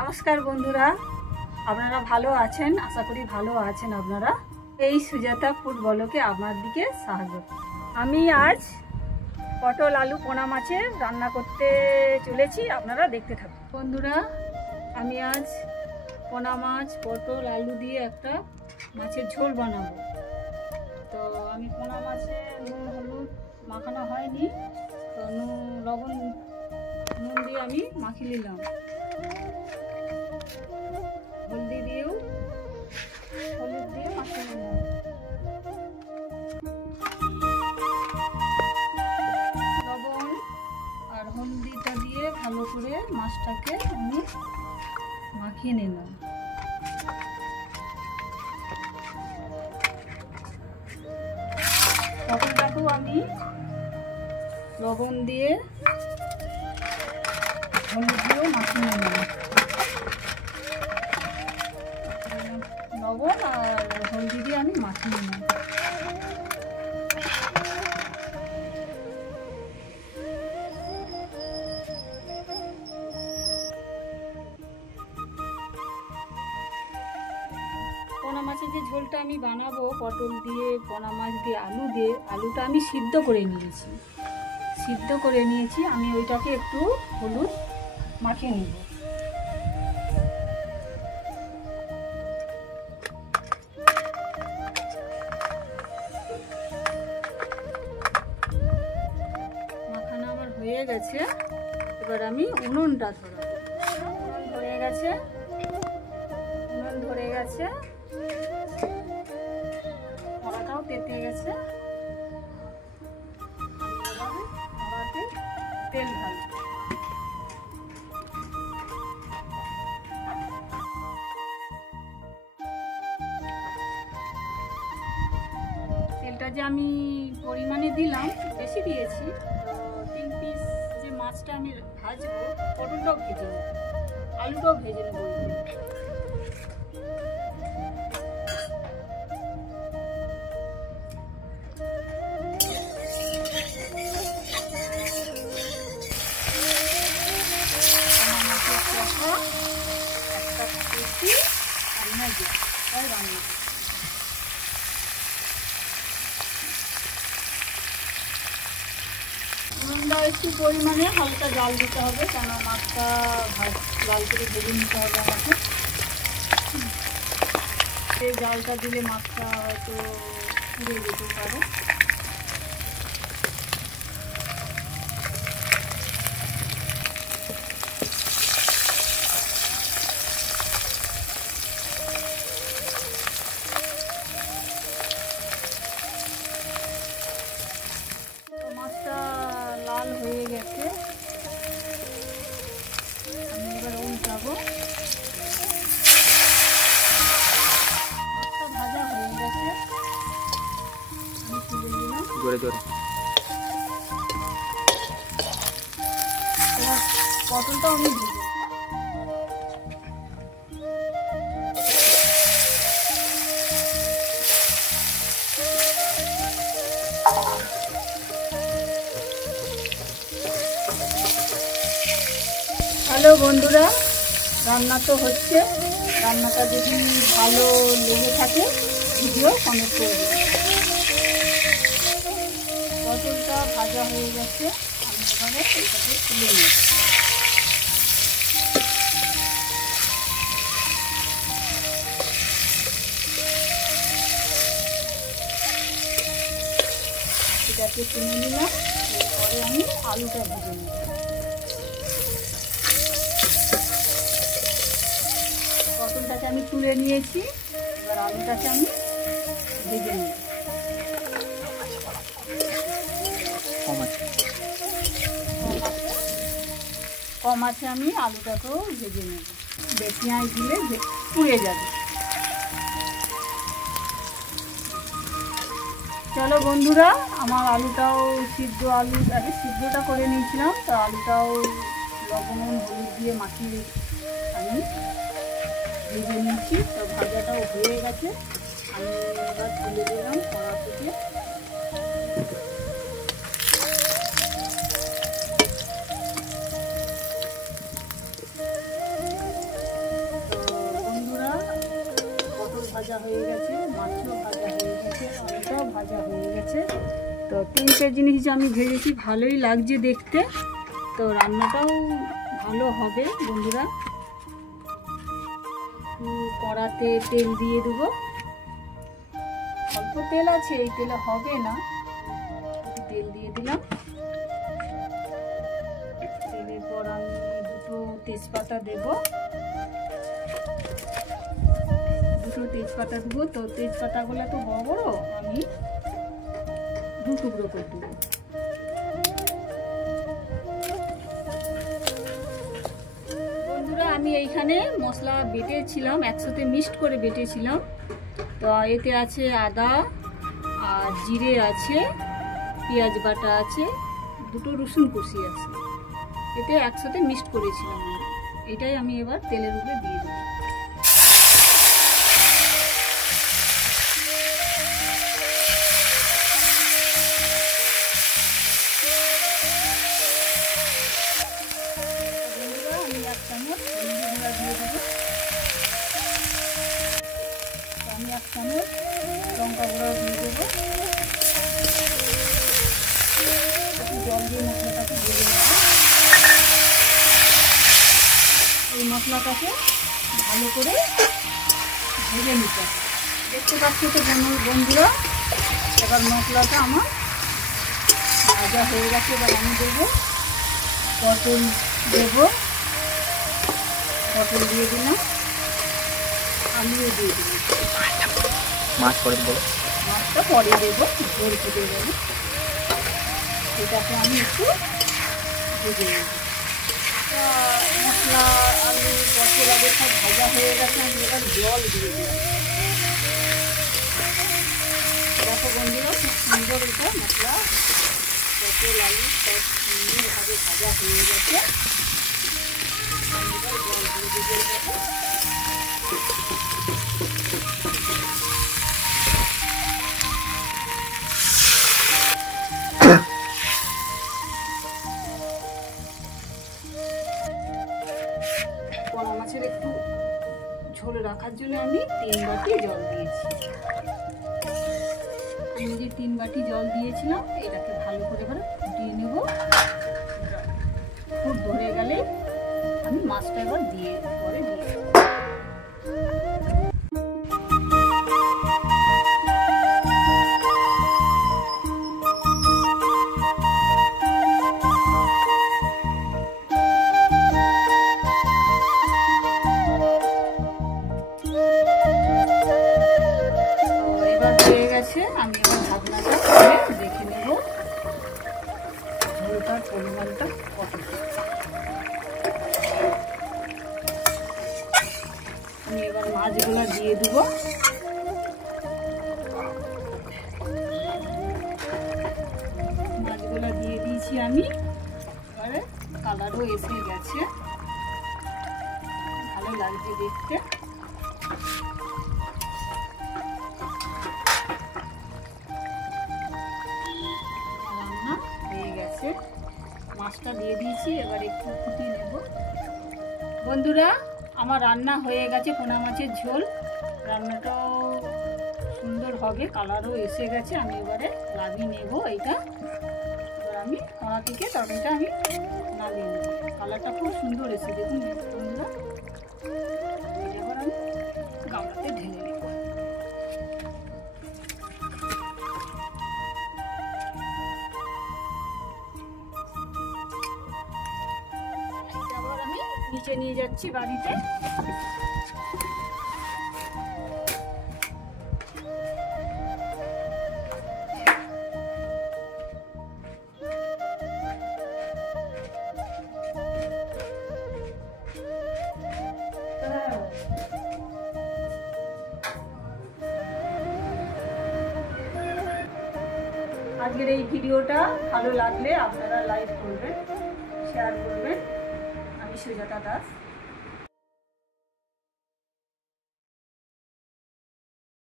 নমস্কার বন্ধুরা, আপনারা ভালো আছেন? আশা করি ভালো আছেন আপনারা। এই সুজাতা ফুড ব্লগে আপনার দিকে স্বাগত। আমি আজ পটল আলু পোনা মাছের রান্না করতে চলেছি, আপনারা দেখতে থাকুন। বন্ধুরা, আমি আজ পোনা মাছ পটল আলু দিয়ে একটা মাছের ঝোল বানাবো। তো আমি পোনা মাছে নুন হলুদ মাখানো হয়নি, তো লবণ নুন দিয়ে আমি মাখিয়ে নিলাম। হলদি দিয়েও হলুদ দিয়ে মাখিয়ে নিলাম। লবণ আর হলদিটা দিয়ে ভালো করে মাছটাকে আমি মাখিয়ে নিলাম। পটলটাকেও আমি লবণ দিয়ে হলুদ দিয়েও মাখিয়ে নিলাম। লবণ আর হলদি দিয়ে আমি মাখিয়ে নিলাম। পোনা মাছের যে ঝোলটা আমি বানাবো পটল দিয়ে পোনা মাছ দিয়ে আলুটা আমি সিদ্ধ করে নিয়েছি। আমি ওইটাকে একটু হলুদ মাখিয়ে নিব। মাখানো আমার হয়ে গেছে, এবার আমি উনুনটা ধরাবো। উনুন ধরে গেছে, কড়াটাও তেতে গেছে। কড়াতে তেল ঢালবো। তেলটা যে আমি পরিমাণে দিলাম, বেশি দিয়েছি। তো 3 পিস যে মাছটা আমি ভাজবো, পটলটাও ভেজে নেব, আলুটাও ভেজে নেব। নুনটা একটু পরিমাণে হালকা জাল দিতে হবে, কেন মাছটা লাল করে ভেজে নিতে হবে আমাকে। সেই জালটা দিলে মাছটা হয়তো পুড়ে যেতে পারে। মাছটা লাল হয়ে গেছে, আমি এবার উল্টাবো। মাছটা ভাজা হয়ে গেছে, আমি তুলে নিলাম। এবার পটলটাও আমি দিয়ে দেবো। হ্যালো বন্ধুরা, রান্না তো হচ্ছে। রান্নাটা যদি ভালো লেগে থাকে ভিডিও কমেন্ট করবে। পটলটা ভাজা হয়ে গেছে, আমি এখানে এটাকে তুলে নিই। এটাকে তুলে নিলাম, এরপরে আমি আলুটা ভেজে নিই। পটলটাকে আমি তুলে নিয়েছি, এবার আলুটাকে আমি ভেজে নিই। কম আছে আমি আলুটাকেও ভেজে নেব, বেশি আঁচ দিলে পুড়ে যাবে। চলো বন্ধুরা, আমার আলুটাও সিদ্ধটা করে নিয়েছিলাম, তো আলুটাও লবণ হলুদ দিয়ে মাখিয়ে আমি ভেজে নিয়েছি। তো ভাজাটাও হয়ে গেছে, আমি এবার তুলে দিলাম কড়া থেকে। হয়ে গেছে, মাছও ভাজা হয়ে গেছে, আলুটাও ভাজা হয়ে গেছে। তো তিনটে জিনিস যে আমি ভেজেছি, ভালোই লাগছে দেখতে। তো রান্নাটাও ভালো হবে বন্ধুরা। কড়াতে তেল দিয়ে দেবো, অল্প তেল আছে, এই তেলে হবে না, তেল দিয়ে দিলাম। তেলের পর আমি দুটো তেজপাতা দেবো, তো তেজপাতাগুলো তো বড় বড়, আমি দু টুকরো করে দেবো। বন্ধুরা আমি এইখানে মশলা বেটেছিলাম, একসাথে মিক্সড করে বেটেছিলাম। তো এতে আছে আদা আর জিরে আছে, পেঁয়াজ বাটা আছে, দুটো রসুন কুচি আছে, এতে একসাথে মিক্সড করেছিলাম। এটাই আমি এবার তেলের উপরে দিয়ে দেবো। আমি এক চামচ লঙ্কা গুঁড়ো দিয়ে দেবো, একটু জল দিয়ে মশলাটাকে ভেজে নেব। এই মশলাটাকে ভালো করে ভেজে নিতে হবে। দেখতে পাচ্ছি তো বন্ধুরা, এবার মশলাটা আমার ভাজা হয়ে গেছে। এবার আমি দেবো পটল, পটল দিয়ে দিলাম, আলুও দিয়ে দিলাম। মাছ পরে দেবো, মাছটা পরে দেবো, ঝোল ফুটে দেবো। এটাকে আমি একটু ভেজে নেব। মশলা, আলু, পটল আগে সব ভাজা হয়ে গেছে, আমি এবার জল দিয়ে দিলাম। দেখো বন্ধুরা, খুব সুন্দর এটা মশলা, পটল আলু সব সুন্দরভাবে ভাজা হয়ে গেছে। এবার জল দিয়ে দেবো। পোনা মাছের একটু ঝোল রাখার জন্য আমি 3 বাটি জল দিয়েছি। আমি যে 3 বাটি জল দিয়েছিলাম, এটাকে ভালো করে এবার ফুটিয়ে নেব। ফুট ধরে গেলে আমি মাছটা এবার পরে দিয়ে দেবো। আমি এবার ঢাকনাটা খুলে দেখে নেব ঝোলটার পরিমাণটা কত। আমি এবার মাছগুলো দিয়ে দেবো। মাছগুলো দিয়ে দিয়েছি আমি, এবারে কালারও এসে গেছে, ভালো লাগছে দেখতে। মাছটা দিয়ে দিয়েছি, এবার একটু ফুটিয়ে নেব। বন্ধুরা আমার রান্না হয়ে গেছে পোনা মাছের ঝোল। রান্নাটাও সুন্দর হবে, কালারও এসে গেছে। আমি এবারে নামিয়ে নেব এইটা। এবার আমি কড়া থেকে তরকারিটা আমি নামিয়ে নেব। কালারটা খুব সুন্দর এসে, দেখুন বন্ধুরা। এবার আমি গামলাতে ঢেলে নেব। নিচে নিয়ে যাচ্ছি বাড়িতে। আজকের এই ভিডিওটা ভালো লাগলে আপনারা লাইক করবেন, শেয়ার করবেন। আমি সুজাতা দাস।